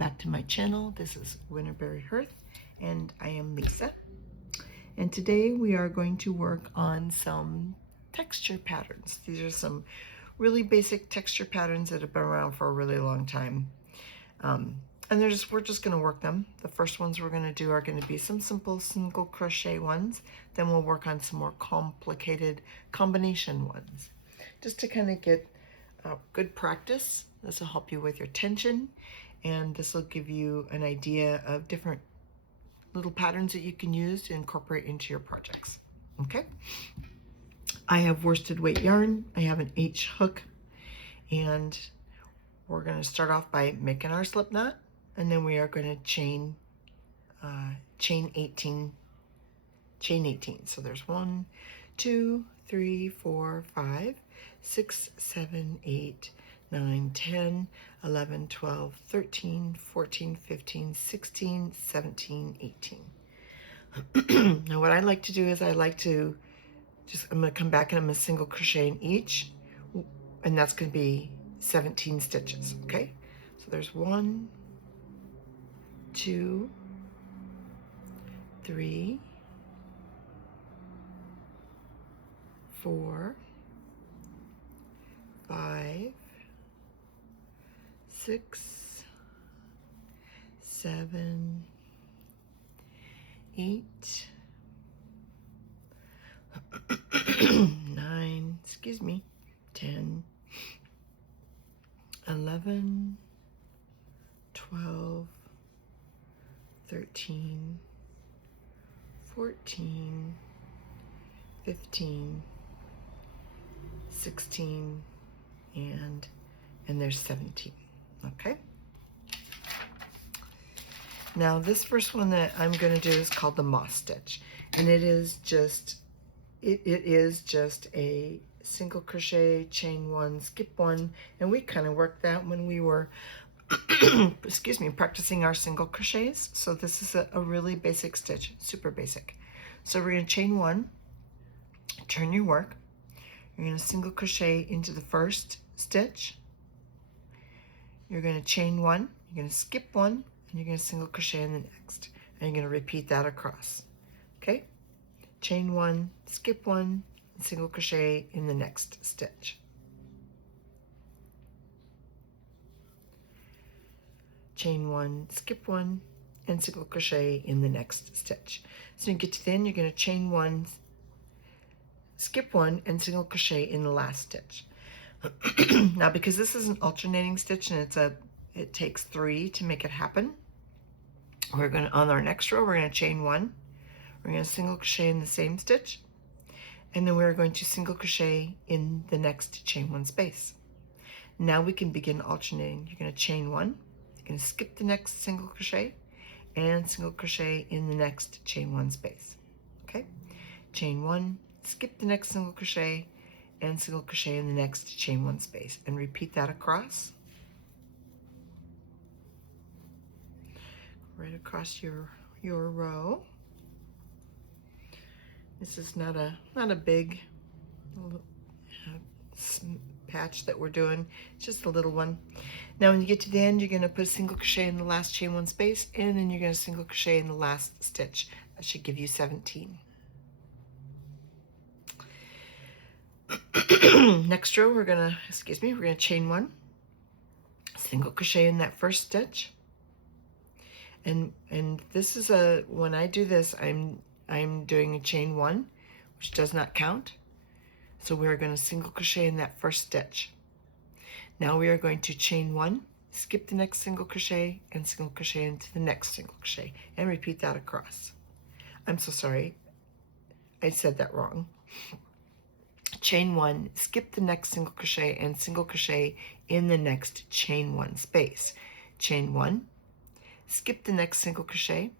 back to my channel. This is Winterberry Hearth and I am Lisa. And today we are going to work on some texture patterns. These are some really basic texture patterns that have been around for a really long time. And we're just going to work them. The first ones we're going to do are going to be some simple single crochet ones. Then we'll work on some more complicated combination ones, just to kind of get good practice. This will help you with your tension, and this will give you an idea of different little patterns that you can use to incorporate into your projects. Okay, I have worsted weight yarn. I have an H hook, and we're going to start off by making our slip knot, and then we are going to chain 18. So there's 1, 2, 3, 4, 5, 6, 7, 8, 9, 10, 11, 12, 13, 14, 15, 16, 17, 18. Now what I like to do is I'm going to come back and I'm going to single crochet in each, and that's going to be 17 stitches. Okay, so there's 1, 2, 3, 4, 5, 6, 7, 8, 9, 10, 11, 12, 13, 14, 15, 16, and there's 17. Okay, now this first one that I'm going to do is called the moss stitch, and it is just a single crochet, chain 1, skip 1, and we kind of worked that when we were practicing our single crochets. So this is a really basic stitch, super basic. So we're going to chain 1, turn your work, you're going to single crochet into the first stitch, you're going to chain 1, you're going to skip 1, and you're going to single crochet in the next, and you're going to repeat that across. Okay, chain 1, skip 1, and single crochet in the next stitch. Chain 1, skip 1, and single crochet in the next stitch. So you get to the end, you're going to chain 1, skip 1, and single crochet in the last stitch. Now, because this is an alternating stitch and it takes 3 to make it happen, we're going to, on our next row, we're going to chain 1, we're going to single crochet in the same stitch, and then we're going to single crochet in the next chain 1 space. Now we can begin alternating. You're going to chain 1, you're going to skip the next single crochet, and single crochet in the next chain 1 space. Okay, chain 1, skip the next single crochet, and single crochet in the next chain 1 space, and repeat that across, right across your row. This is not a big patch that we're doing, it's just a little one. Now when you get to the end, you're going to put a single crochet in the last chain 1 space, and then you're going to single crochet in the last stitch. That should give you 17. Next row, we're gonna chain 1, single crochet in that first stitch, and this is when I do this, I'm doing a chain 1, which does not count. So we're going to single crochet in that first stitch. Now we are going to chain 1, skip the next single crochet, and single crochet into the next single crochet, and repeat that across. I'm so sorry, I said that wrong. Chain 1, skip the next single crochet, and single crochet in the next chain 1 space. Chain 1, skip the next single crochet,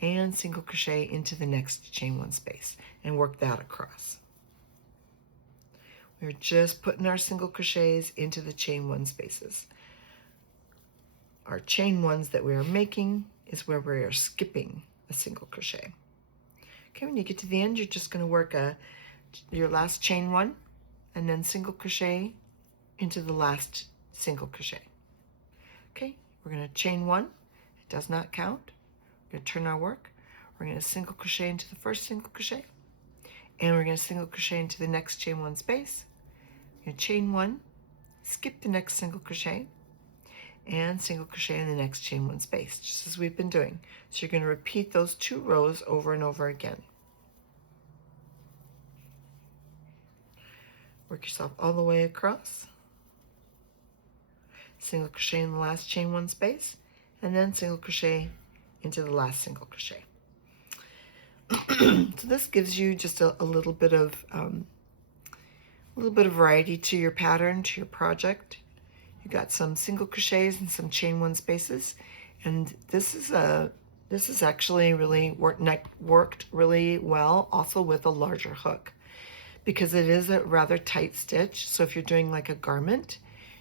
and single crochet into the next chain 1 space, and work that across. We're just putting our single crochets into the chain 1 spaces. Our chain 1s that we are making is where we are skipping a single crochet. Okay, when you get to the end, you're just going to work your last chain 1, and then single crochet into the last single crochet. Okay, we're going to chain one. It does not count. We're going to turn our work. We're going to single crochet into the first single crochet, and we're going to single crochet into the next chain one space. We're going to chain one, skip the next single crochet, and single crochet in the next chain one space, just as we've been doing. So you're going to repeat those 2 rows over and over again. Work yourself all the way across, single crochet in the last chain one space, and then single crochet into the last single crochet. So this gives you just a little bit of variety to your pattern, to your project. You got some single crochets and some chain one spaces, and this is actually really worked really well also with a larger hook, because it is a rather tight stitch. So if you're doing like a garment,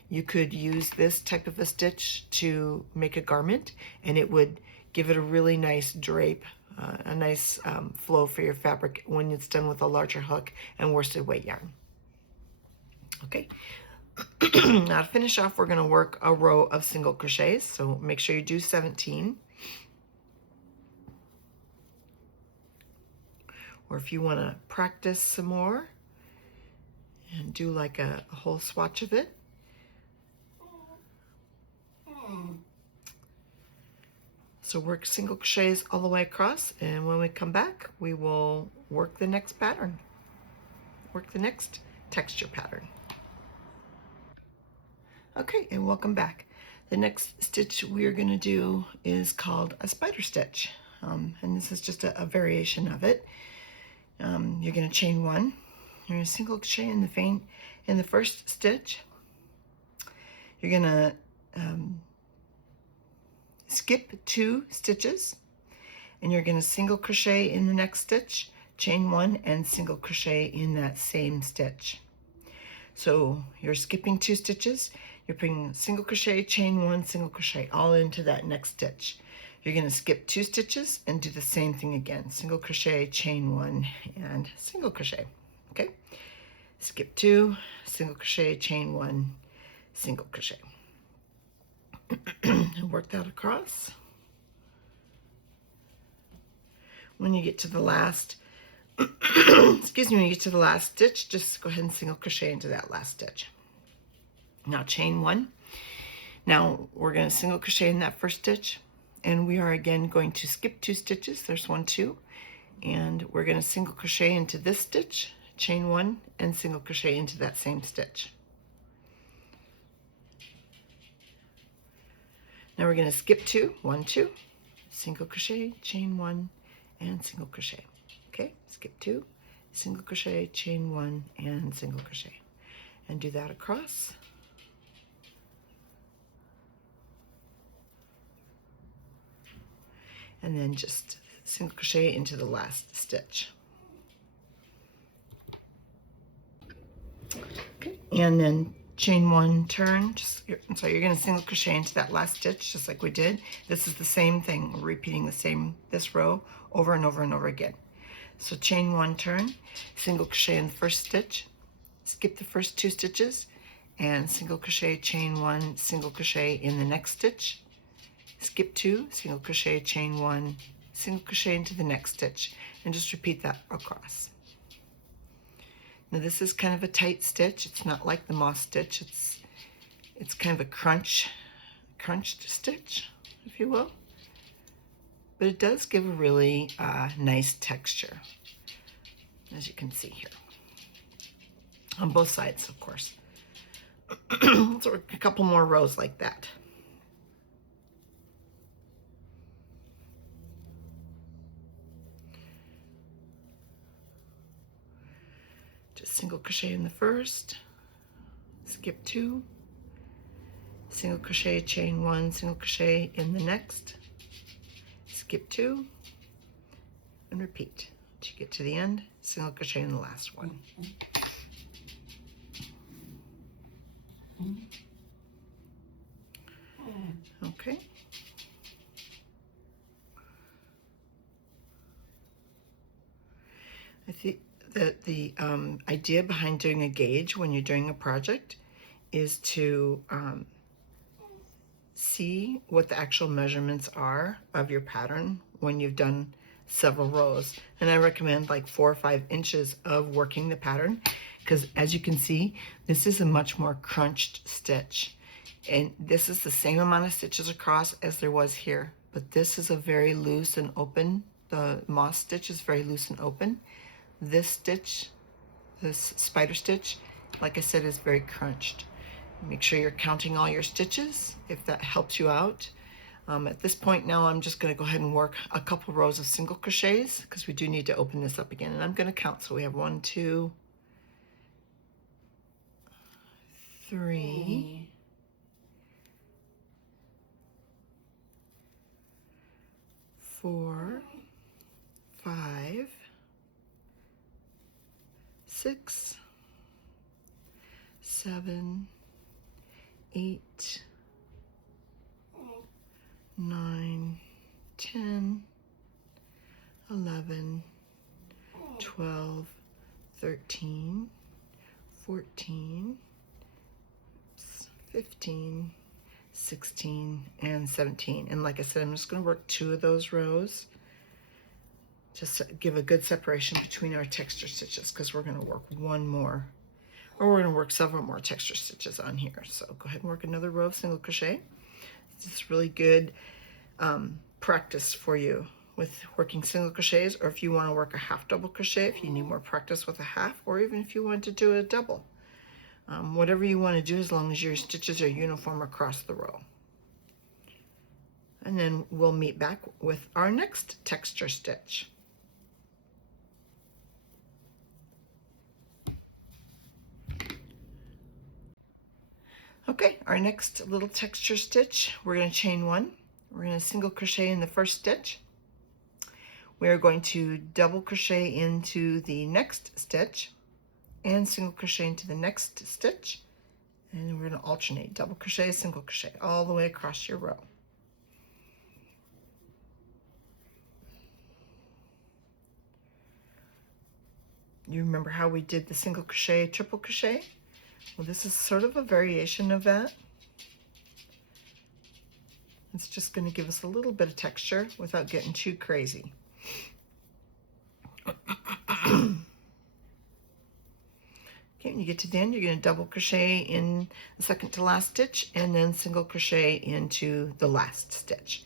you could use this type of a stitch to make a garment, and it would give it a really nice drape, a nice flow for your fabric when it's done with a larger hook and worsted weight yarn. Okay. Now to finish off, we're going to work a row of single crochets, so make sure you do 17. Or if you want to practice some more and do like a whole swatch of it, so work single crochets all the way across, and when we come back, we will work the next pattern, work the next texture pattern. Okay, and welcome back. The next stitch we are going to do is called a spider stitch, and this is just a variation of it. You're going to chain one. You're going to single crochet in the first stitch. You're going to skip 2 stitches, and you're going to single crochet in the next stitch, chain one, and single crochet in that same stitch. So you're skipping 2 stitches, you're putting single crochet, chain one, single crochet all into that next stitch. You're going to skip 2 stitches and do the same thing again, single crochet, chain one, and single crochet. Okay, skip 2, single crochet, chain one, single crochet. And work that across. When you get to the last excuse me, when you get to the last stitch, just go ahead and single crochet into that last stitch. Now chain one. Now we're going to single crochet in that first stitch, and we are again going to skip 2 stitches. There's 1, 2, and we're going to single crochet into this stitch, chain one, and single crochet into that same stitch. Now we're going to skip 2, 1, 2, single crochet, chain one, and single crochet. Okay, skip 2, single crochet, chain one, and single crochet, and do that across. And then just single crochet into the last stitch. Okay, and then chain one, turn, so you're going to single crochet into that last stitch just like we did. This is the same thing. We're repeating this row over and over and over again. So chain one, turn, single crochet in the first stitch, skip the first 2 stitches, and single crochet, chain one, single crochet in the next stitch, skip 2, single crochet, chain one, single crochet into the next stitch, and just repeat that across. Now this is kind of a tight stitch. It's not like the moss stitch. It's kind of a crunched stitch, if you will. But it does give a really nice texture, as you can see here. On both sides, of course. Let's work a couple more rows like that. Just single crochet in the first, skip 2, single crochet, chain one, single crochet in the next, skip 2, and repeat till you get to the end, single crochet in the last one. Okay. I think that the idea behind doing a gauge when you're doing a project is to see what the actual measurements are of your pattern when you've done several rows. And I recommend like 4 or 5 inches of working the pattern, because as you can see, this is a much more crunched stitch. And this is the same amount of stitches across as there was here, but this is a very loose and open. The moss stitch is very loose and open. This stitch, this spider stitch, like I said, is very crunched. Make sure you're counting all your stitches if that helps you out. At this point now, I'm just going to go ahead and work a couple rows of single crochets because we do need to open this up again. And I'm going to count. So we have 1, 2, 3, 4, 5, 6, 7, 8, 9, 10, 11, 12, 13, 14, 15, 16, and 17. And like I said, I'm just going to work 2 of those rows just to give a good separation between our texture stitches, because we're going to work one more, or we're going to work several more texture stitches on here. So go ahead and work another row of single crochet. It's really good practice for you with working single crochets, or if you want to work a half double crochet, if you need more practice with a half, or even if you want to do a double. Whatever you want to do, as long as your stitches are uniform across the row. And then we'll meet back with our next texture stitch. Okay, our next little texture stitch, we're going to chain 1. We're going to single crochet in the first stitch. We are going to double crochet into the next stitch and single crochet into the next stitch. And then we're going to alternate double crochet, single crochet all the way across your row. You remember how we did the single crochet, triple crochet? Well, this is sort of a variation of that. It's just going to give us a little bit of texture without getting too crazy. Okay, when you get to the end, you're going to double crochet in the second to last stitch and then single crochet into the last stitch.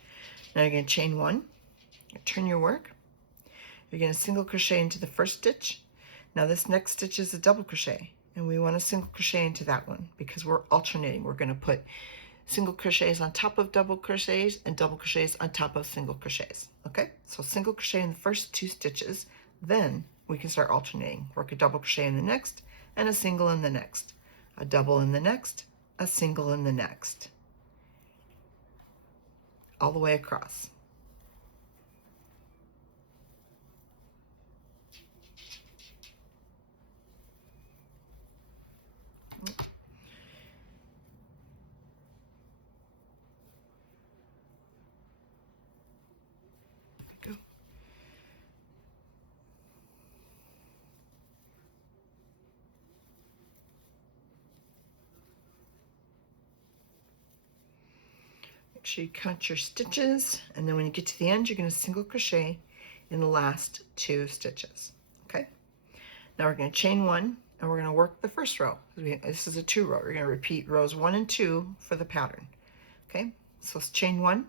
Now you're going to chain 1, turn your work. You're going to single crochet into the first stitch. Now this next stitch is a double crochet, and we want to single crochet into that one because we're alternating. We're going to put single crochets on top of double crochets and double crochets on top of single crochets. Okay, so single crochet in the first 2 stitches, then we can start alternating. Work a double crochet in the next and a single in the next, a double in the next, a single in the next, all the way across. Make sure you count your stitches, and then when you get to the end, you're going to single crochet in the last 2 stitches. Okay, now we're going to chain 1 and we're going to work the first row. This is a 2 row. We're going to repeat rows 1 and 2 for the pattern. Okay, so chain 1,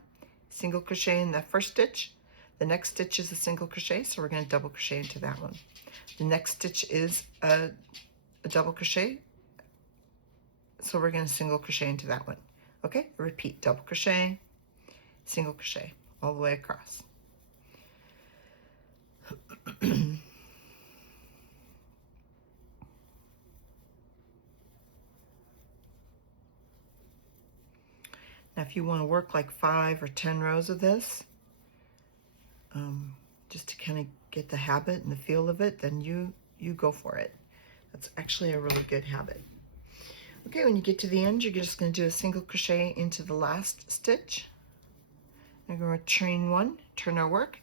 single crochet in that first stitch. The next stitch is a single crochet, so we're going to double crochet into that one. The next stitch is a double crochet, so we're going to single crochet into that one. Okay, repeat double crochet, single crochet all the way across. Now if you want to work like 5 or 10 rows of this, just to kind of get the habit and the feel of it, then you go for it. That's actually a really good habit. Okay, when you get to the end, you're just going to do a single crochet into the last stitch. We're going to chain 1, turn our work,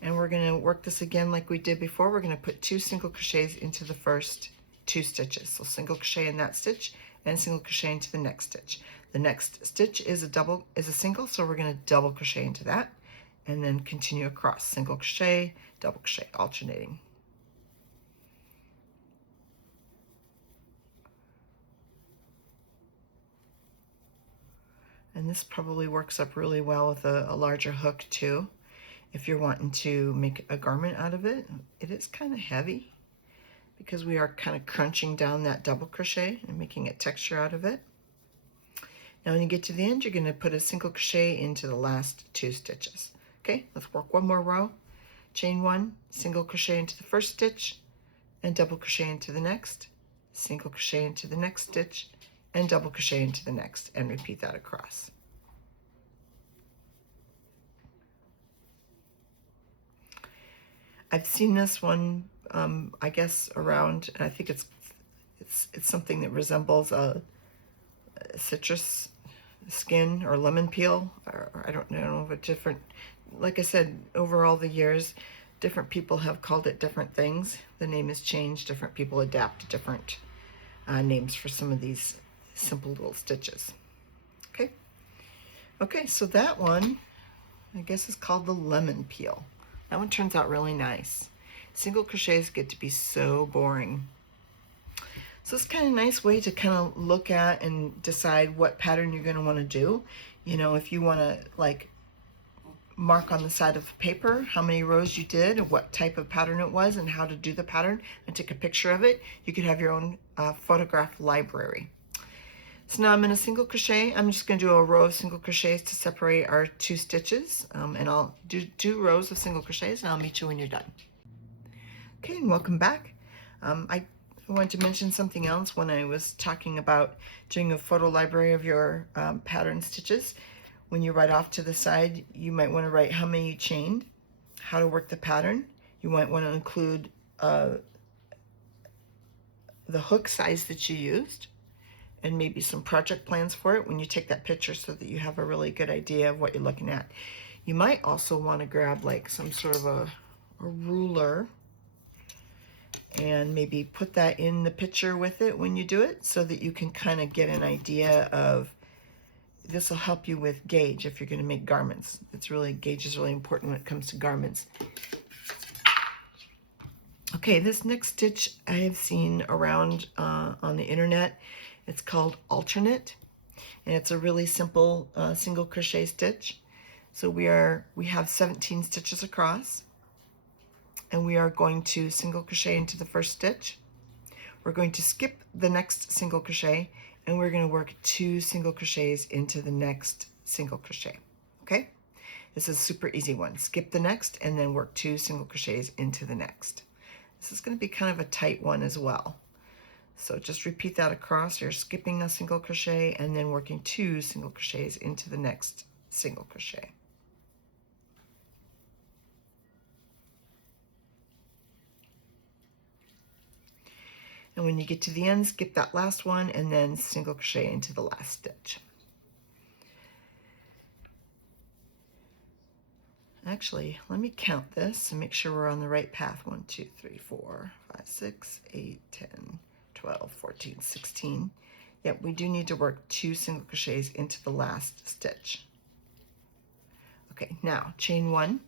and we're going to work this again like we did before. We're going to put 2 single crochets into the first 2 stitches. So single crochet in that stitch and single crochet into the next stitch. The next stitch is a single, so we're going to double crochet into that and then continue across, single crochet, double crochet, alternating. And this probably works up really well with a larger hook too. If you're wanting to make a garment out of it, it is kind of heavy because we are kind of crunching down that double crochet and making a texture out of it. Now when you get to the end, you're going to put a single crochet into the last 2 stitches. Okay, let's work one more row. Chain 1, single crochet into the first stitch, and double crochet into the next, single crochet into the next stitch, and double crochet into the next, and repeat that across. I've seen this one, I guess, around, and I think it's something that resembles a citrus skin or lemon peel, or I don't know, but different. Like I said, over all the years, different people have called it different things. The name has changed. Different people adapt different names for some of these simple little stitches. Okay. Okay, so that one, I guess, is called the lemon peel. That one turns out really nice. Single crochets get to be so boring. So it's kind of a nice way to kind of look at and decide what pattern you're going to want to do. You know, if you want to like mark on the side of the paper how many rows you did, or what type of pattern it was, and how to do the pattern, and take a picture of it, you could have your own photograph library. So now I'm in a single crochet. I'm just going to do a row of single crochets to separate our 2 stitches, and I'll do 2 rows of single crochets, and I'll meet you when you're done. Okay, and welcome back. I wanted to mention something else when I was talking about doing a photo library of your pattern stitches. When you write off to the side, you might want to write how many you chained, how to work the pattern. You might want to include the hook size that you used, and maybe some project plans for it when you take that picture, so that you have a really good idea of what you're looking at. You might also want to grab like some sort of a ruler and maybe put that in the picture with it when you do it, so that you can kind of get an idea of, this will help you with gauge if you're going to make garments. Gauge is really important when it comes to garments. Okay, this next stitch I have seen around on the internet. It's called alternate, and it's a really simple single crochet stitch. So we have 17 stitches across, and we are going to single crochet into the first stitch. We're going to skip the next single crochet, and we're going to work 2 single crochets into the next single crochet. Okay, this is a super easy one. Skip the next and then work 2 single crochets into the next. This is going to be kind of a tight one as well. So just repeat that across. You're skipping a single crochet and then working 2 single crochets into the next single crochet. And when you get to the end, skip that last one and then single crochet into the last stitch. Actually, let me count this and make sure we're on the right path. 1, 2, 3, 4, 5, 6, 8, 10, 12, 14, 16. Yep, we do need to work 2 single crochets into the last stitch. Okay, now chain 1.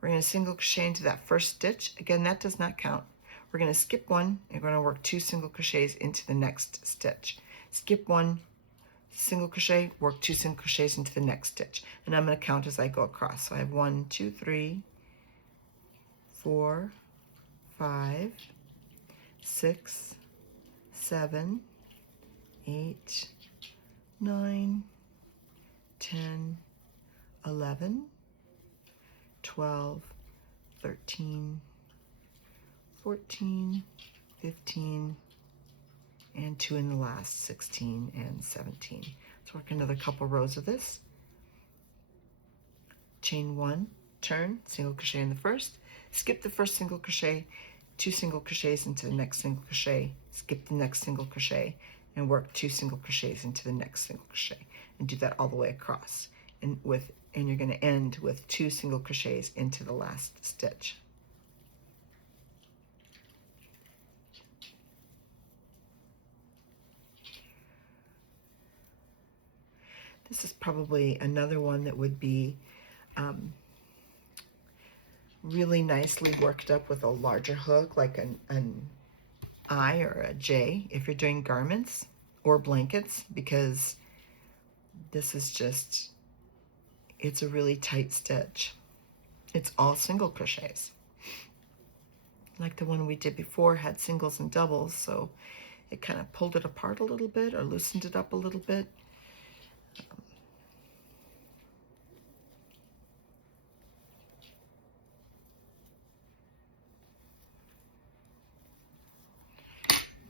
We're going to single crochet into that first stitch. Again, that does not count. We're going to skip 1 and we're going to work 2 single crochets into the next stitch. Skip 1, single crochet, work 2 single crochets into the next stitch. And I'm going to count as I go across. So I have 1, 2, 3, 4, 5, 6, 7, 8, 9, 10, 11, 12, 13, 14, 15, and 2 in the last, 16 and 17. Let's work another couple rows of this. Chain 1, turn, single crochet in the first, skip the first single crochet, 2 single crochets into the next single crochet, skip the next single crochet, and work 2 single crochets into the next single crochet, and do that all the way across. And you're going to end with 2 single crochets into the last stitch. This is probably another one that would be really nicely worked up with a larger hook, like an I or a J if you're doing garments or blankets, because this is just, it's a really tight stitch. It's all single crochets. Like the one we did before had singles and doubles, so it kind of pulled it apart a little bit or loosened it up a little bit.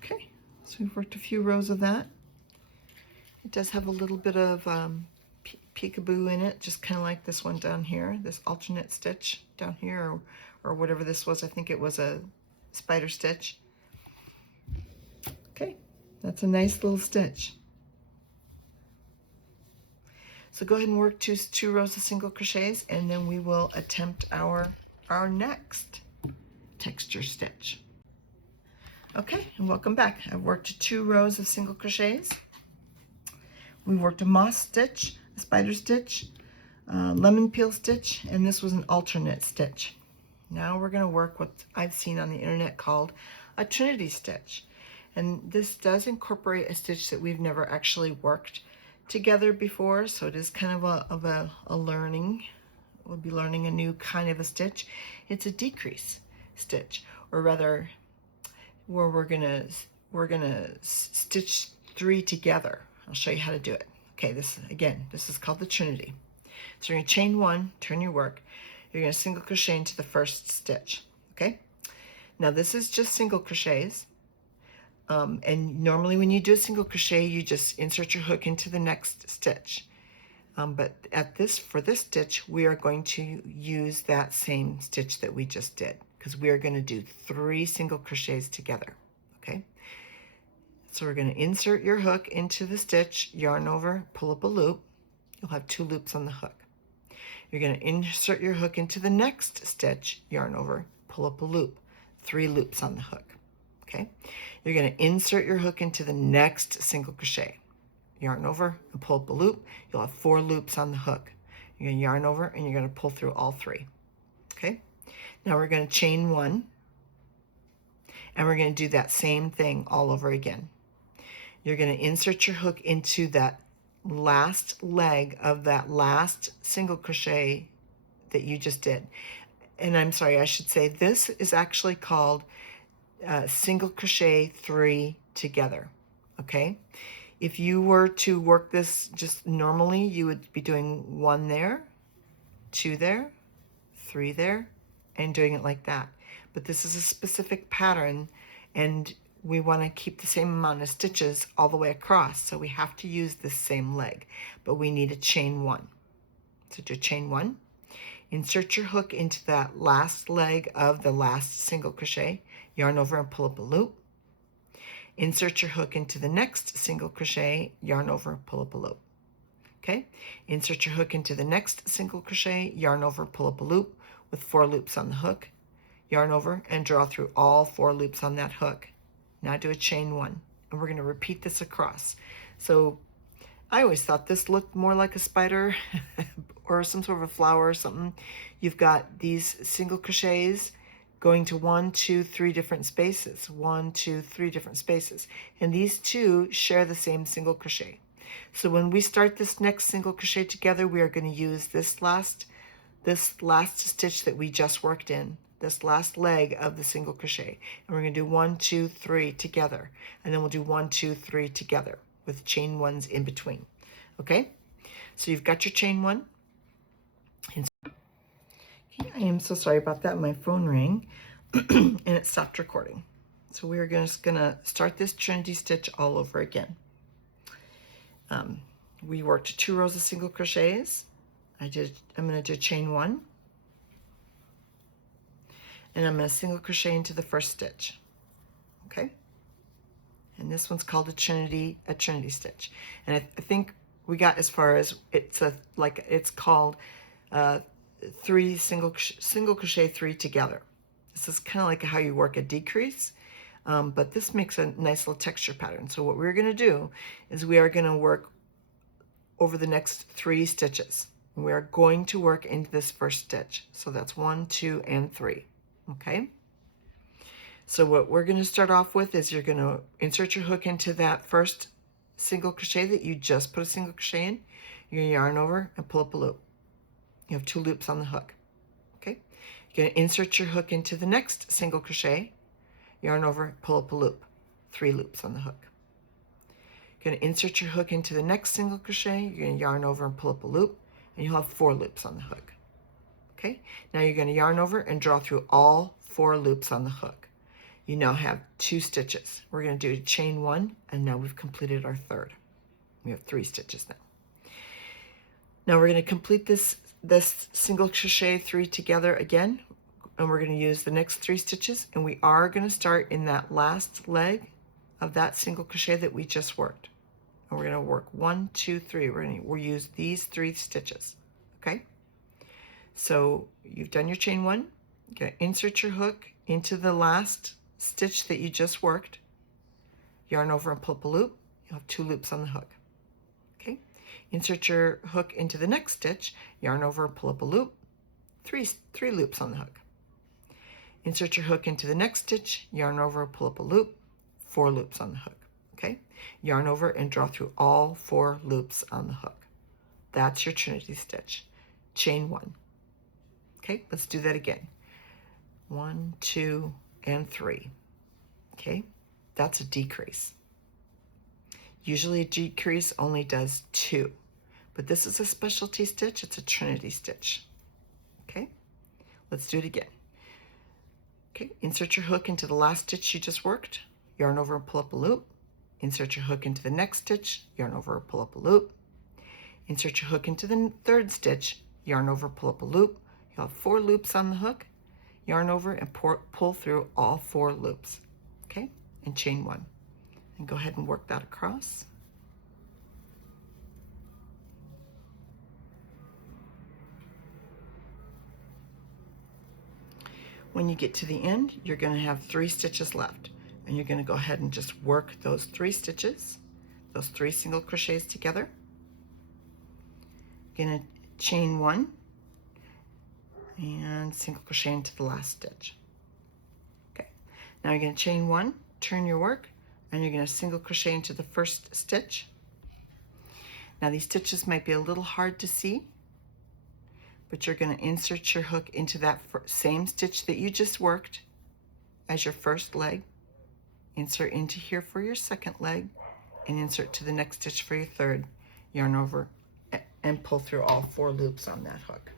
Okay, so we've worked a few rows of that. It does have a little bit of peekaboo in it, just kind of like this one down here, this alternate stitch down here, or whatever this was. I think it was a spider stitch. Okay, that's a nice little stitch. So go ahead and work two rows of single crochets, and then we will attempt our next texture stitch. Okay, and welcome back. I've worked 2 rows of single crochets. We worked a moss stitch, a spider stitch, lemon peel stitch, and this was an alternate stitch. Now we're going to work what I've seen on the internet called a trinity stitch. And this does incorporate a stitch that we've never actually worked together before, so it is kind of a learning. We'll be learning a new kind of a stitch. It's a decrease stitch, or rather, where we're gonna stitch 3 together. I'll show you how to do it. Okay, this is called the trinity. So you're gonna chain 1, turn your work. You're gonna single crochet into the first stitch. Okay. Now this is just single crochets. And normally when you do a single crochet, you just insert your hook into the next stitch. But for this stitch, we are going to use that same stitch that we just did, because we are going to do 3 single crochets together. Okay. So we're going to insert your hook into the stitch, yarn over, pull up a loop. You'll have 2 loops on the hook. You're going to insert your hook into the next stitch, yarn over, pull up a loop, 3 loops on the hook. Okay, you're going to insert your hook into the next single crochet, yarn over and pull up a loop. You'll have 4 loops on the hook. You're going to yarn over and you're going to pull through all 3. Okay, now we're going to chain 1, and we're going to do that same thing all over again. You're going to insert your hook into that last leg of that last single crochet that you just did. And I'm sorry, I should say this is actually called single crochet 3 together. Okay, if you were to work this just normally, you would be doing 1 there, 2 there, 3 there, and doing it like that. But this is a specific pattern, and we want to keep the same amount of stitches all the way across, so we have to use this same leg, but we need a chain 1. So do chain 1, insert your hook into that last leg of the last single crochet, yarn over and pull up a loop. Insert your hook into the next single crochet, yarn over, pull up a loop. Okay, insert your hook into the next single crochet, yarn over, pull up a loop with 4 loops on the hook, yarn over and draw through all 4 loops on that hook. Now do a chain 1, and we're going to repeat this across. So I always thought this looked more like a spider or some sort of a flower or something. You've got these single crochets going to 1, 2, 3 different spaces, 1, 2, 3 different spaces, and these 2 share the same single crochet. So when we start this next single crochet together, we are going to use this last stitch that we just worked in, this last leg of the single crochet, and we're going to do 1, 2, 3 together, and then we'll do 1, 2, 3 together with chain 1s in between. Okay, so you've got your chain 1. Okay, I am so sorry about that. My phone rang and it stopped recording. So we're just gonna start this trinity stitch all over again. We worked 2 rows of single crochets. I'm gonna do chain 1, and I'm gonna single crochet into the first stitch. Okay, and this one's called a trinity stitch, and I think we got as far as it's called 3 single crochet 3 together. This is kind of like how you work a decrease, but this makes a nice little texture pattern. So what we're going to do is we are going to work over the next 3 stitches. We are going to work into this first stitch. So that's 1, 2, and 3. Okay? So what we're going to start off with is you're going to insert your hook into that first single crochet that you just put a single crochet in. You're going to yarn over and pull up a loop. You have 2 loops on the hook. Okay? You're going to insert your hook into the next single crochet, yarn over, pull up a loop. 3 loops on the hook. You're going to insert your hook into the next single crochet, you're going to yarn over and pull up a loop, and you'll have 4 loops on the hook. Okay? Now you're going to yarn over and draw through all 4 loops on the hook. You now have 2 stitches. We're going to do chain 1, and now we've completed our 3rd. We have 3 stitches now. Now we're going to complete this single crochet 3 together again, and we're going to use the next 3 stitches, and we are going to start in that last leg of that single crochet that we just worked. And we're going to work 1, 2, 3. We'll use these 3 stitches. Okay? So you've done your chain 1. You're going to insert your hook into the last stitch that you just worked. Yarn over and pull up a loop. You'll have 2 loops on the hook. Okay? Insert your hook into the next stitch. Yarn over and pull up a loop. 3 loops on the hook. Insert your hook into the next stitch. Yarn over and pull up a loop. 4 loops on the hook. Okay? Yarn over and draw through all 4 loops on the hook. That's your trinity stitch. Chain 1. Okay, let's do that again. 1, 2, and 3. Okay, that's a decrease. Usually a decrease only does 2, but this is a specialty stitch. It's a trinity stitch. Okay, let's do it again. Okay, insert your hook into the last stitch you just worked. Yarn over and pull up a loop. Insert your hook into the next stitch, yarn over, pull up a loop. Insert your hook into the 3rd stitch, yarn over, pull up a loop. You'll have 4 loops on the hook, yarn over and pull through all 4 loops. Okay, and chain 1. And go ahead and work that across. When you get to the end, you're going to have 3 stitches left. And you're going to go ahead and just work those 3 stitches, those 3 single crochets together. You're going to chain 1 and single crochet into the last stitch. Okay, now you're going to chain 1, turn your work, and you're going to single crochet into the first stitch. Now these stitches might be a little hard to see, but you're going to insert your hook into that same stitch that you just worked as your first leg. Insert into here for your second leg, and insert to the next stitch for your 3rd. Yarn over and pull through all 4 loops on that hook.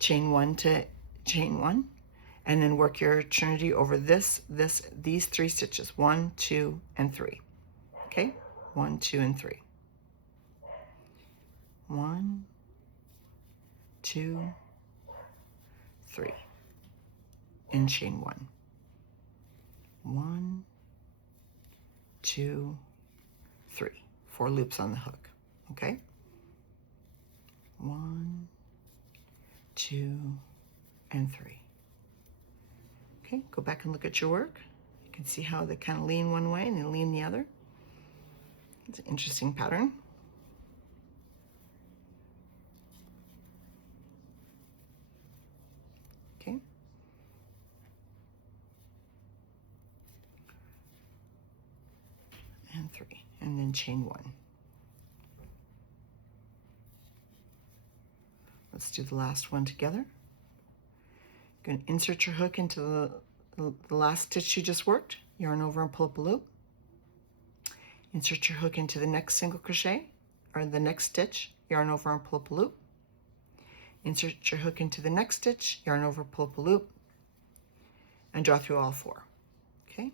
Chain 1 to chain 1, and then work your trinity over these 3 stitches. 1, 2, and 3. Okay? 1, 2, and 3. 1, 2, 3. And chain 1. 1, 2, 3. 4 loops on the hook. Okay? 1, 2, and 3. Okay, go back and look at your work. You can see how they kind of lean one way and they lean the other. It's an interesting pattern. Okay. And 3, and then chain 1. Let's do the last one together. You're going to insert your hook into the last stitch you just worked. Yarn over and pull up a loop. Insert your hook into the next single crochet, or the next stitch. Yarn over and pull up a loop. Insert your hook into the next stitch. Yarn over, pull up a loop, and draw through all 4. Okay.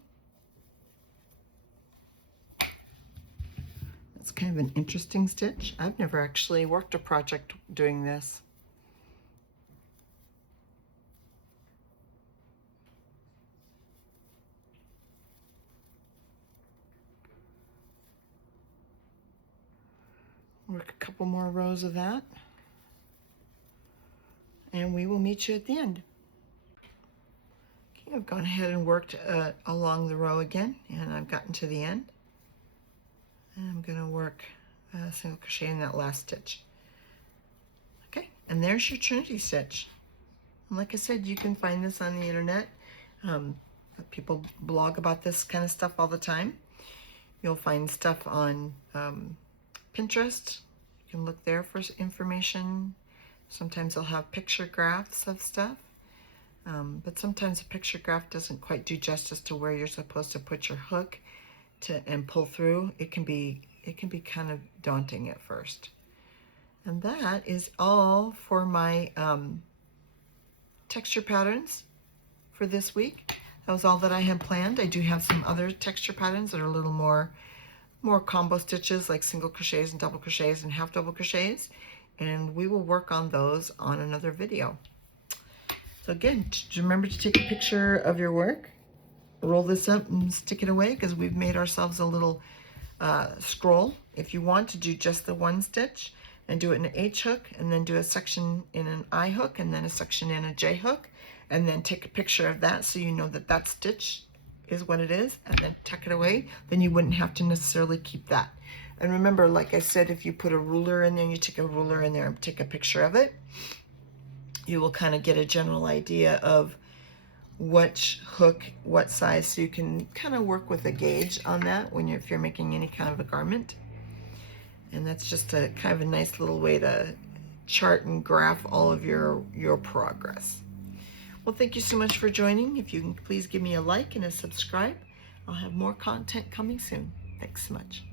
It's kind of an interesting stitch. I've never actually worked a project doing this. Work a couple more rows of that, and we will meet you at the end. Okay, I've gone ahead and worked along the row again, and I've gotten to the end. And I'm going to work single crochet in that last stitch. Okay, and there's your trinity stitch. And like I said, you can find this on the internet. People blog about this kind of stuff all the time. You'll find stuff on Pinterest. You can look there for information. Sometimes they'll have picture graphs of stuff. But sometimes a picture graph doesn't quite do justice to where you're supposed to put your hook and pull through. It can be kind of daunting at first. And that is all for my texture patterns for this week. That was all that I had planned. I do have some other texture patterns that are a little more combo stitches, like single crochets and double crochets and half double crochets, and we will work on those on another video. So again, remember to take a picture of your work, roll this up and stick it away, because we've made ourselves a little scroll. If you want to do just the one stitch and do it in an H hook, and then do a section in an I hook, and then a section in a J hook, and then take a picture of that so you know that that stitch is what it is, and then tuck it away, then you wouldn't have to necessarily keep that. And remember, like I said, if you put a ruler in there, you take a ruler in there and take a picture of it, you will kind of get a general idea of which hook, what size, so you can kind of work with a gauge on that if you're making any kind of a garment. And that's just a kind of a nice little way to chart and graph all of your progress. Well, thank you so much for joining. If you can please give me a like and a subscribe. I'll have more content coming soon. Thanks so much.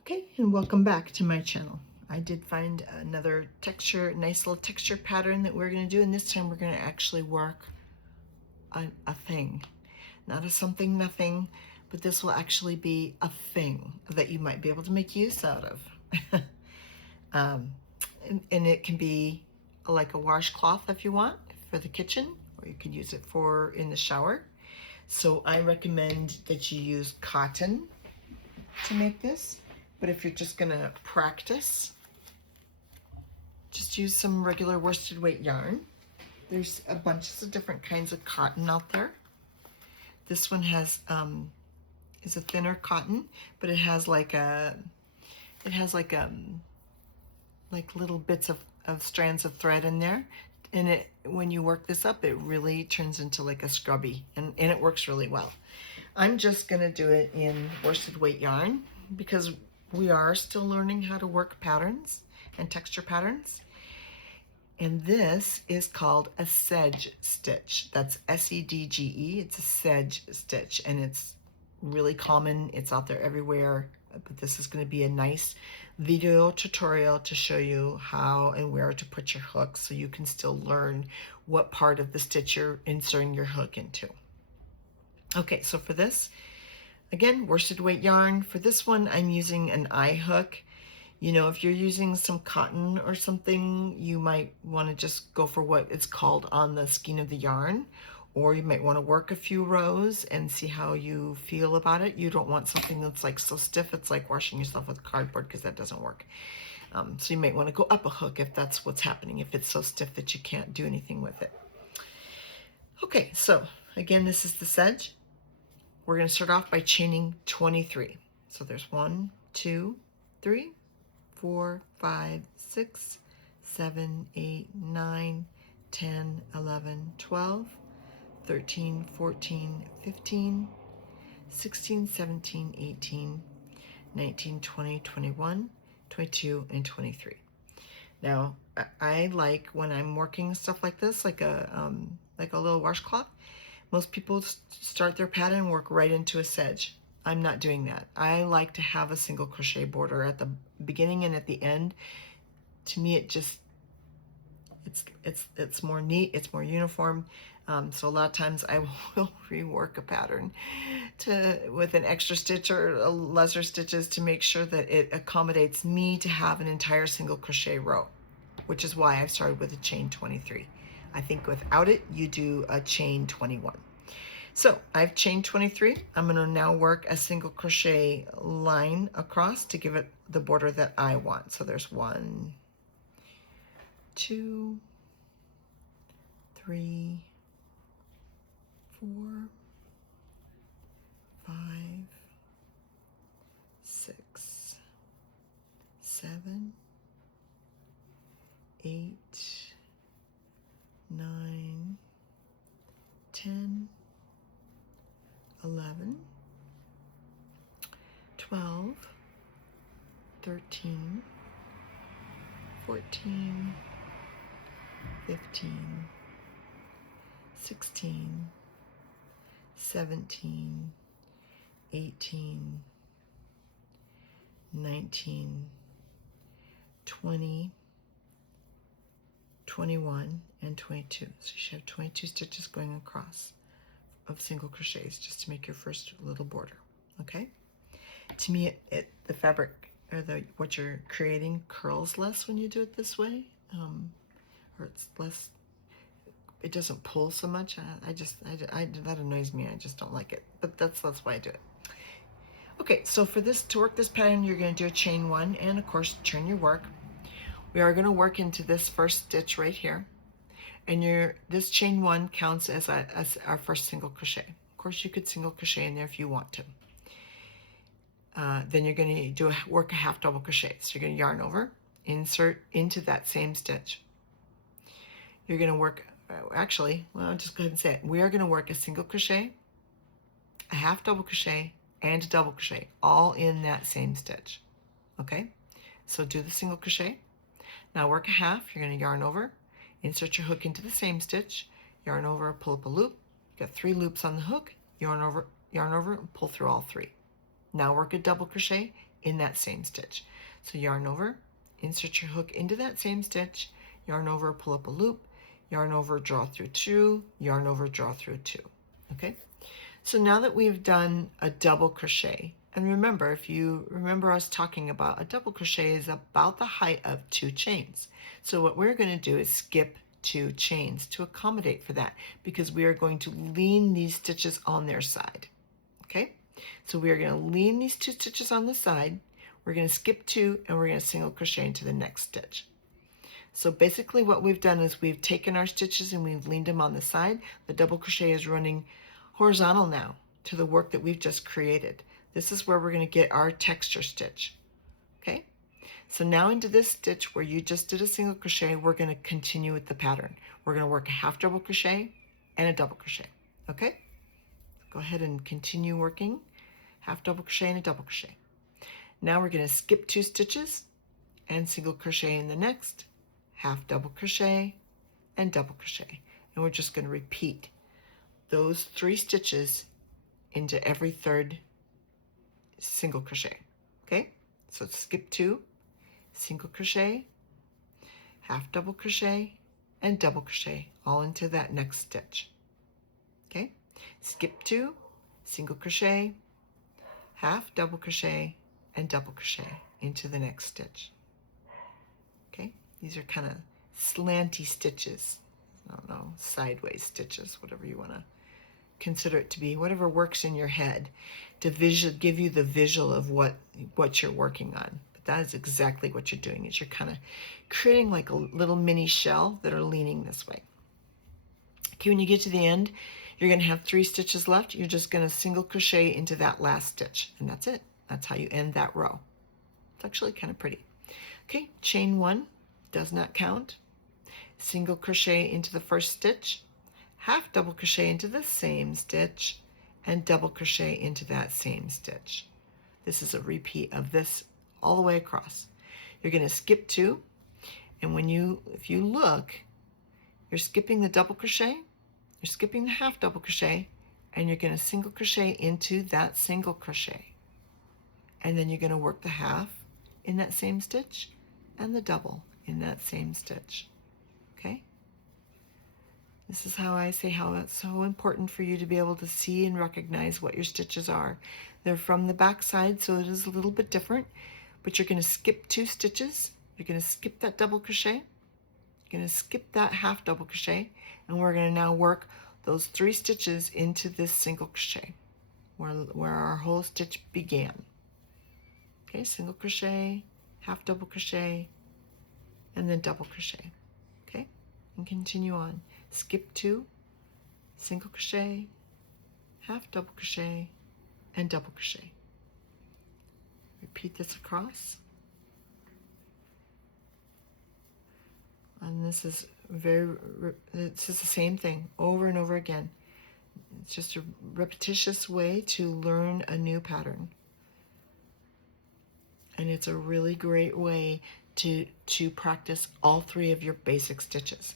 Okay, and welcome back to my channel. I did find another nice little texture pattern that we're going to do, and this time we're going to actually work a thing. Not a something nothing, but this will actually be a thing that you might be able to make use out of. And it can be like a washcloth if you want, for the kitchen, or you could use it for in the shower. So I recommend that you use cotton to make this, but if you're just gonna practice, just use some regular worsted weight yarn. There's a bunch of different kinds of cotton out there. This one is a thinner cotton, but it has like little bits of strands of thread in there. And when you work this up, it really turns into like a scrubby, and it works really well. I'm just gonna do it in worsted weight yarn because we are still learning how to work patterns and texture patterns. And this is called a sedge stitch. That's S-E-D-G-E. It's a sedge stitch, and it's really common. It's out there everywhere, but this is going to be a nice video tutorial to show you how and where to put your hook, so you can still learn what part of the stitch you're inserting your hook into. Okay, so for this, again, worsted weight yarn. For this one, I'm using an I hook. You know, if you're using some cotton or something, you might want to just go for what it's called on the skein of the yarn, or you might want to work a few rows and see how you feel about it. You don't want something that's like so stiff it's like washing yourself with cardboard, because that doesn't work. So you might want to go up a hook if that's what's happening, if it's so stiff that you can't do anything with it. Okay, so again, this is the sedge. We're going to start off by chaining 23. So there's 1, 2, 3, 4, 5, 6, 7, 8, 9, 10, 11, 12, 13, 14, 15, 16, 17, 18, 19, 20, 21, 22, and 23. Now, I like when I'm working stuff like this, like a little washcloth, most people start their pattern and work right into a sedge. I'm not doing that. I like to have a single crochet border at the beginning and at the end. To me, it's more neat, it's more uniform. So a lot of times I will rework a pattern with an extra stitch or lesser stitches to make sure that it accommodates me to have an entire single crochet row, which is why I've started with a chain 23. I think without it, you do a chain 21. So I've chained 23. I'm going to now work a single crochet line across to give it the border that I want. So there's 1, 2, 3, 4, 5, 6, 10, 11, 12, 13, 14, 15, 16, 17, 18, 19, 20, 21, and 22. So you should have 22 stitches going across of single crochets just to make your first little border. Okay? To me, the fabric or what you're creating curls less when you do it this way, or it's less. It doesn't pull so much. That annoys me. I just don't like it. But that's why I do it. Okay, so for this, to work this pattern, you're going to do a chain 1 and of course turn your work. We are going to work into this first stitch right here, and this chain 1 counts as our first single crochet. Of course, you could single crochet in there if you want to. Then you're going to work a half double crochet. So you're going to yarn over, insert into that same stitch. You're going to work, actually, well, I'll just go ahead and say it. We are going to work a single crochet, a half double crochet, and a double crochet, all in that same stitch. Okay, so do the single crochet. Now work a half. You're going to yarn over, insert your hook into the same stitch, yarn over, pull up a loop. You got 3 loops on the hook, yarn over, and pull through all 3. Now work a double crochet in that same stitch. So yarn over, insert your hook into that same stitch, yarn over, pull up a loop, yarn over, draw through 2, yarn over, draw through 2. Okay? So now that we've done a double crochet, and remember, if you remember us talking about a double crochet is about the height of 2 chains. So what we're going to do is skip 2 chains to accommodate for that, because we are going to lean these stitches on their side. Okay? So we are going to lean these 2 stitches on the side, we're going to skip 2, and we're going to single crochet into the next stitch. So basically what we've done is we've taken our stitches and we've leaned them on the side. The double crochet is running horizontal now to the work that we've just created. This is where we're going to get our texture stitch. Okay? So now into this stitch where you just did a single crochet, we're going to continue with the pattern. We're going to work a half double crochet and a double crochet. Okay? Go ahead and continue working half double crochet and a double crochet. Now we're going to skip 2 stitches and single crochet in the next, half double crochet and double crochet. And we're just going to repeat those 3 stitches into every 3rd single crochet. Okay? So skip 2, single crochet, half double crochet, and double crochet all into that next stitch. Okay? Skip 2, single crochet, half double crochet, and double crochet into the next stitch. Okay? These are kind of slanty stitches. I don't know, sideways stitches, whatever you want to consider it to be, whatever works in your head to give you the visual of what you're working on. But that is exactly what you're doing, is you're kind of creating like a little mini shell that are leaning this way. Okay, when you get to the end, you're going to have 3 stitches left. You're just going to single crochet into that last stitch, and that's it. That's how you end that row. It's actually kind of pretty. Okay, chain 1 does not count. Single crochet into the first stitch, half double crochet into the same stitch, and double crochet into that same stitch. This is a repeat of this all the way across. You're going to skip 2, and if you look, you're skipping the double crochet, you're skipping the half double crochet, and you're going to single crochet into that single crochet. And then you're going to work the half in that same stitch and the double in that same stitch. Okay? This is how I say how it's so important for you to be able to see and recognize what your stitches are. They're from the back side, so it is a little bit different, but you're going to skip 2 stitches. You're going to skip that double crochet. You're going to skip that half double crochet, and we're going to now work those 3 stitches into this single crochet where our whole stitch began. Okay, single crochet, half double crochet, and then double crochet. Okay, and continue on. Skip 2, single crochet, half double crochet, and double crochet. Repeat this across. And this is the same thing over and over again. It's just a repetitious way to learn a new pattern. And it's a really great way to practice all three of your basic stitches.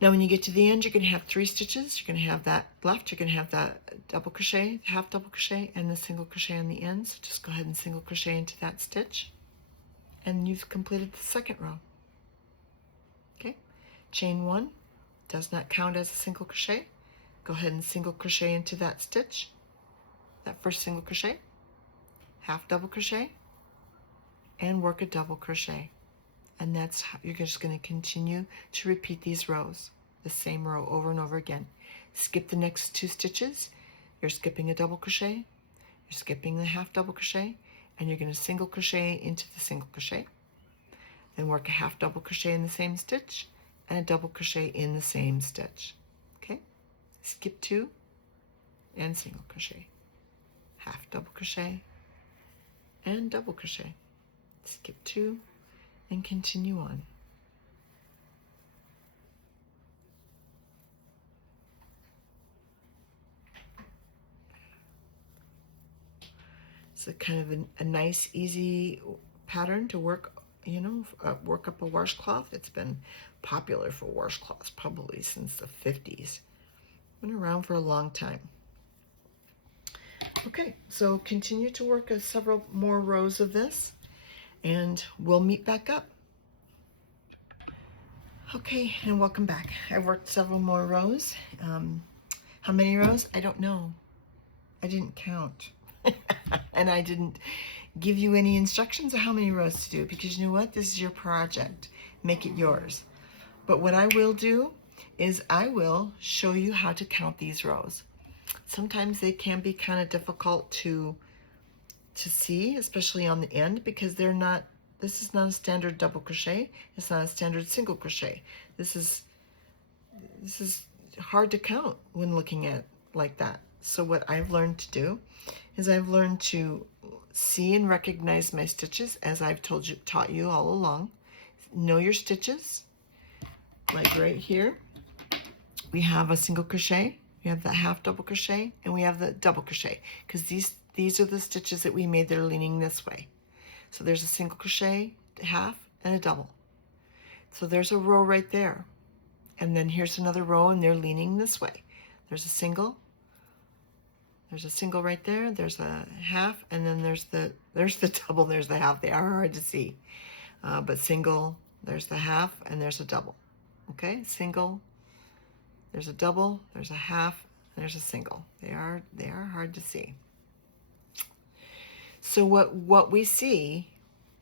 Now when you get to the end, you're going to have 3 stitches. You're going to have that left, you're going to have that double crochet, half double crochet, and the single crochet on the end. So just go ahead and single crochet into that stitch. And you've completed the second row. Okay, chain 1 does not count as a single crochet. Go ahead and single crochet into that stitch, that first single crochet, half double crochet, and work a double crochet. And that's how you're just going to continue to repeat these rows, the same row over and over again. Skip the next 2 stitches. You're skipping a double crochet, you're skipping the half double crochet, and you're going to single crochet into the single crochet. Then work a half double crochet in the same stitch and a double crochet in the same stitch. Okay? Skip 2 and single crochet, half double crochet and double crochet. Skip 2 and continue on. It's a kind of a nice, easy pattern to work, work up a washcloth. It's been popular for washcloths probably since the 50s. Been around for a long time. Okay, so continue to work several more rows of this, and we'll meet back up. Okay, and welcome back. I've worked several more rows. How many rows? I don't know. I didn't count. And I didn't give you any instructions on how many rows to do, because you know what? This is your project. Make it yours. But what I will do is I will show you how to count these rows. Sometimes they can be kind of difficult to see, especially on the end, because this is not a standard double crochet. It's not a standard single crochet. This is hard to count when looking at like that. So what I've learned to do is I've learned to see and recognize my stitches, as I've taught you all along. Know your stitches. Like right here, we have a single crochet, we have the half double crochet, and we have the double crochet, because these are the stitches that we made that are leaning this way. So there's a single crochet, half, and a double. So there's a row right there. And then here's another row, and they're leaning this way. There's a single right there, there's a half, and then there's the double, there's the half. They are hard to see. But single, there's the half, and there's a double. Okay, single, there's a double, there's a half, and there's a single. They are hard to see. So what we see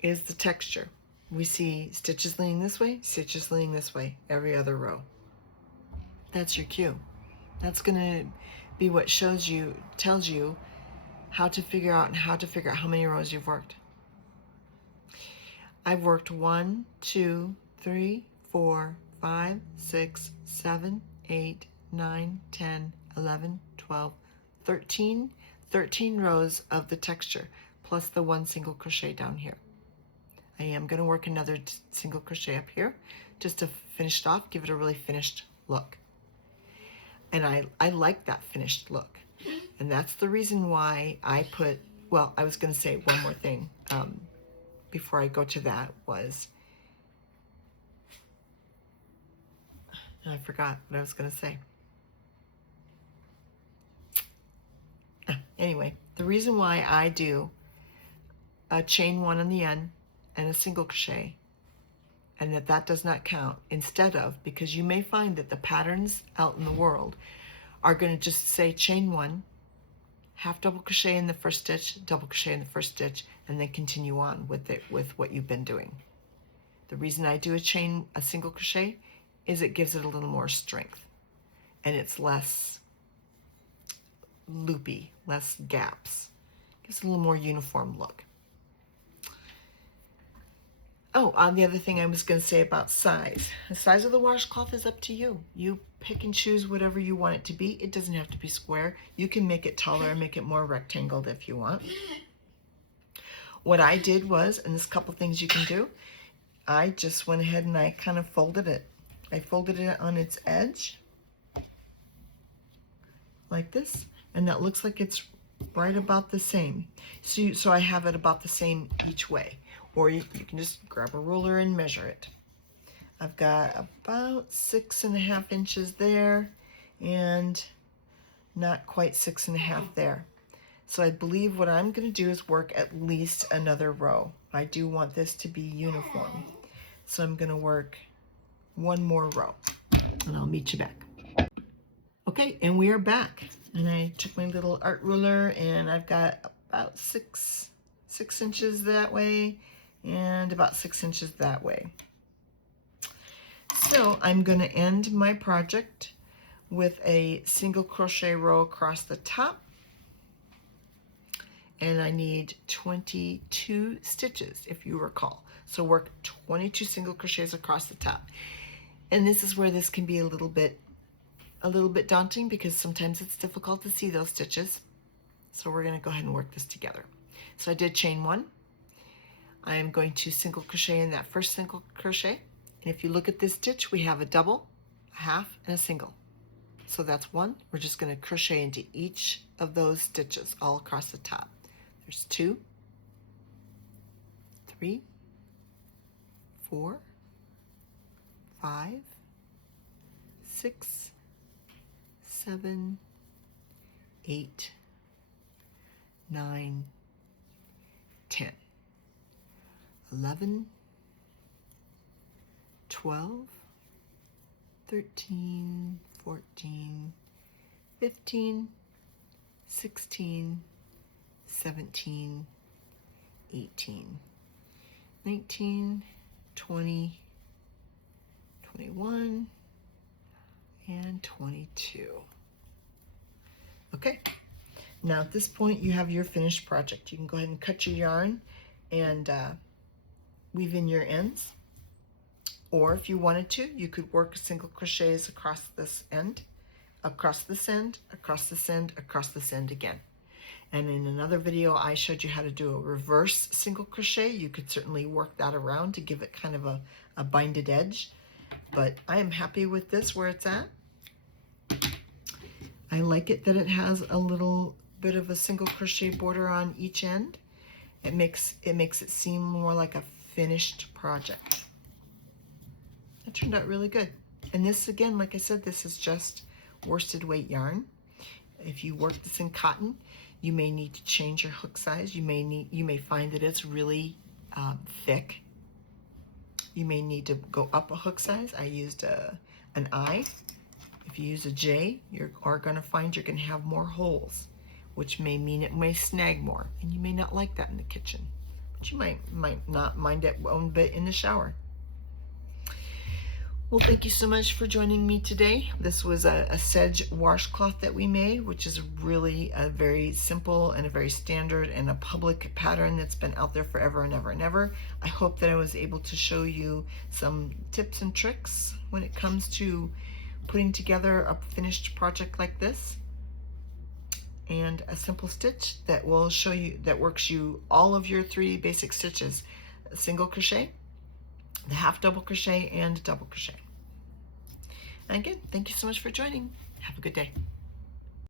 is the texture. We see stitches leaning this way, stitches leaning this way, every other row. That's your cue. That's going to be what tells you how to figure out how many rows you've worked. I've worked 1, 2, 3, 4, 5, 6, 7, 8, 9, 10, 11, 12, 13 rows of the texture, plus the 1 single crochet down here. I am going to work another single crochet up here just to finish it off, give it a really finished look. And I like that finished look. And that's the reason why I put, well, I was going to say one more thing before I go to that was, I forgot what I was going to say. Anyway, the reason why I do a chain 1 on the end and a single crochet, and that does not count, instead of, because you may find that the patterns out in the world are going to just say chain 1, half double crochet in the first stitch, double crochet in the first stitch, and then continue on with what you've been doing. The reason I do a single crochet is it gives it a little more strength, and it's less loopy, less gaps. Gives it a little more uniform look. Oh, the other thing I was going to say about size. The size of the washcloth is up to you. You pick and choose whatever you want it to be. It doesn't have to be square. You can make it taller and make it more rectangled if you want. What I did was, and there's a couple things you can do, I just went ahead and I kind of folded it. I folded it on its edge. like this, and that looks like it's right about the same. So I have it about the same each way, or you can just grab a ruler and measure it. I've got about 6.5 inches there, and not quite 6.5 there. So I believe what I'm going to do is work at least another row. I do want this to be uniform. So I'm going to work one more row, and I'll meet you back. Okay, and we are back. And I took my little art ruler, and I've got about six inches that way and about 6 inches that way. So I'm going to end my project with a single crochet row across the top, and I need 22 stitches, if you recall. So work 22 single crochets across the top. And this is where this can be a little bit daunting, because sometimes it's difficult to see those stitches. So we're going to go ahead and work this together. So I did chain 1. I am going to single crochet in that first single crochet. And if you look at this stitch, we have a double, a half, and a single. So that's 1. We're just going to crochet into each of those stitches all across the top. There's 2, 3, 4, 5, 6, 7, 8, 9, 10, 11, 12, 13, 14, 15, 16, 17, 18, 19, 20, 21, and 22. Okay, now at this point you have your finished project. You can go ahead and cut your yarn and weave in your ends. Or if you wanted to, you could work single crochets across this end, across this end, across this end, across this end again. And in another video, I showed you how to do a reverse single crochet. You could certainly work that around to give it kind of a binded edge. But I am happy with this where it's at. I like it that it has a little bit of a single crochet border on each end. It makes it seem more like a finished project. It turned out really good. And this, again, like I said, this is just worsted weight yarn. If you work this in cotton, you may need to change your hook size. You may find that it's really thick. You may need to go up a hook size. I used an I. If you use a J, you are going to find you're going to have more holes, which may mean it may snag more, and you may not like that in the kitchen, but you might not mind it one bit in the shower. Well, thank you so much for joining me today. This was a sedge washcloth that we made, which is really a very simple and a very standard and a public pattern that's been out there forever and ever and ever. I hope that I was able to show you some tips and tricks when it comes to putting together a finished project like this, and a simple stitch that will show you, that works you all of your 3 basic stitches: a single crochet, the half double crochet, and double crochet. And again, thank you so much for joining. Have a good day.